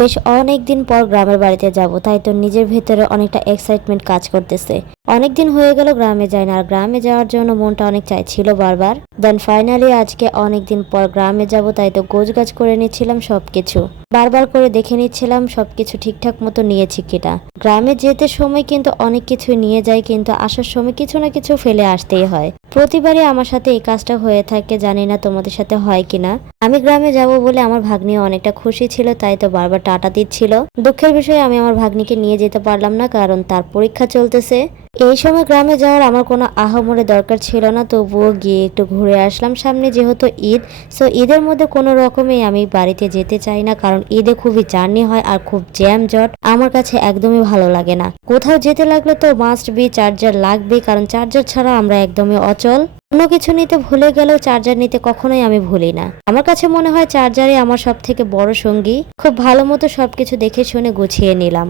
বেশ অনেকদিন পর গ্রামের বাড়িতে যাব, তাই তো নিজের ভেতরে অনেকটা এক্সাইটমেন্ট কাজ করতেছে। অনেকদিন হয়ে গেল গ্রামে যাই না, আর গ্রামে যাওয়ার জন্য মনটা অনেক চাইছিল বারবার। দেন ফাইনালি আজকে অনেকদিন পর গ্রামে যাব, তাই তো গোছগাছ করে নিচ্ছিলাম সবকিছু। বারবার করে দেখে নিচ্ছিলাম সবকিছু ঠিকঠাক মতো নিয়েছি কিনা। গ্রামে যেতে সময় কিন্তু অনেক কিছু নিয়ে যাই, কিন্তু আসার সময় কিছু না কিছু ফেলে আসতেই হয়। প্রতিবারই আমার সাথে এই কাজটা হয়ে থাকে, জানি না তোমাদের সাথে হয় কিনা। আমি গ্রামে যাব বলে আমার ভাগ্নি অনেকটা খুশি ছিল, তাই তো বারবার টাটা দিচ্ছিল। দুঃখের বিষয়ে আমি আমার ভাগ্নিকে নিয়ে যেতে পারলাম না, কারণ তার পরীক্ষা চলতেছে। এই সময় গ্রামে যাওয়ার আমার কোনো আহামরি দরকার ছিল না, তবুও গিয়ে একটু ঘুরে আসলাম। সামনে যেহেতু ঈদ, সো ঈদের মধ্যে কোনো রকমেই আমি বাড়িতে যেতে চাই না, কারণ ঈদে খুবই জার্নি হয় আর খুব জ্যাম জট, আমার কাছে একদমই ভালো লাগে না। কোথাও যেতে লাগলে তো মাস্ট বি চার্জার লাগবেই, কারণ চার্জার ছাড়া আমরা একদমই অচল। অন্য কিছু নিতে ভুলে গেলেও চার্জার নিতে কখনোই আমি ভুলি না। আমার কাছে মনে হয় চার্জারই আমার সব থেকে বড় সঙ্গী। খুব ভালো মতো সবকিছু দেখে শুনে গুছিয়ে নিলাম।